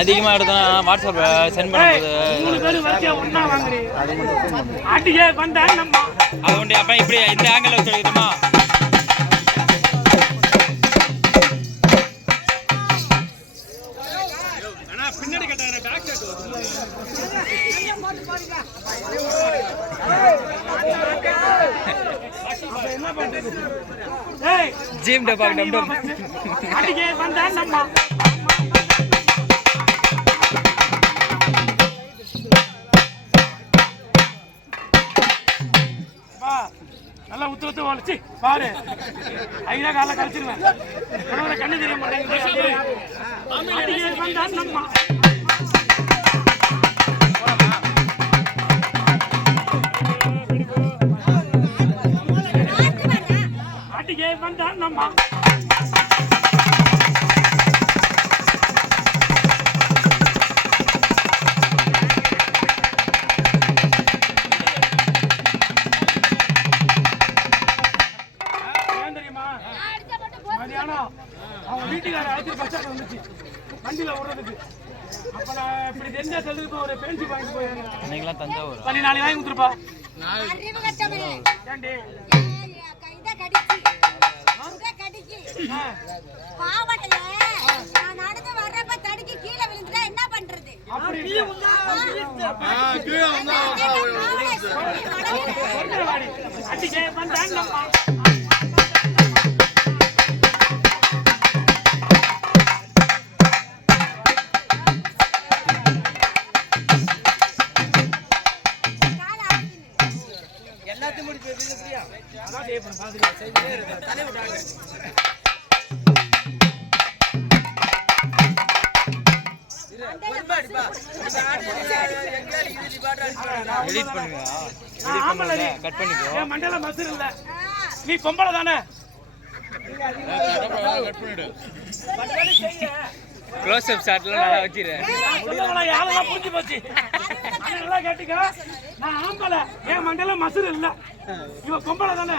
அதிகமாக எடுத்தா WhatsApp send பண்ணும்போது அது ஒண்டி அப்போ இப்படி இந்த ஆங்கிள் வச்சு எடுக்கணுமா? பின்னாடி கேட்டாங்க ஜிம் டப்பா டம் அடிக்கே வந்தா நம்ம நல்லா உத்து வளைச்சு பாரு ஐயா கால கழிச்சிருவேன் கண்ணு தெரிய மாட்டேங்குது அடிக்கே வந்தா நம்ம அவங்க வீட்டுக்கார அழைச்சிட்டு பஸ் ஸ்டாண்ட் வந்துச்சு வண்டியில ஓடுறதுக்கு. அப்ப நான் இப்படி தெரிஞ்சா சொல்லிருப்ப ஒரு பென்சி வாங்கிட்டு போயிருந்தேன். தஞ்சாவூர் 14 வாங்கி கொடுத்துருப்பா. மண்டல மசூர் இல்ல நீ பொம்பளை தானே க்ளோஸ் அப் ஷாட்ல நல்லா வச்சிரேன். யாரெல்லாம் புரிஞ்சு போச்சு நல்லா கேட்டுக்க. நான் ஆம்பளை, என் மண்டல மசூர் இல்ல, இவ பொம்பளை தானே.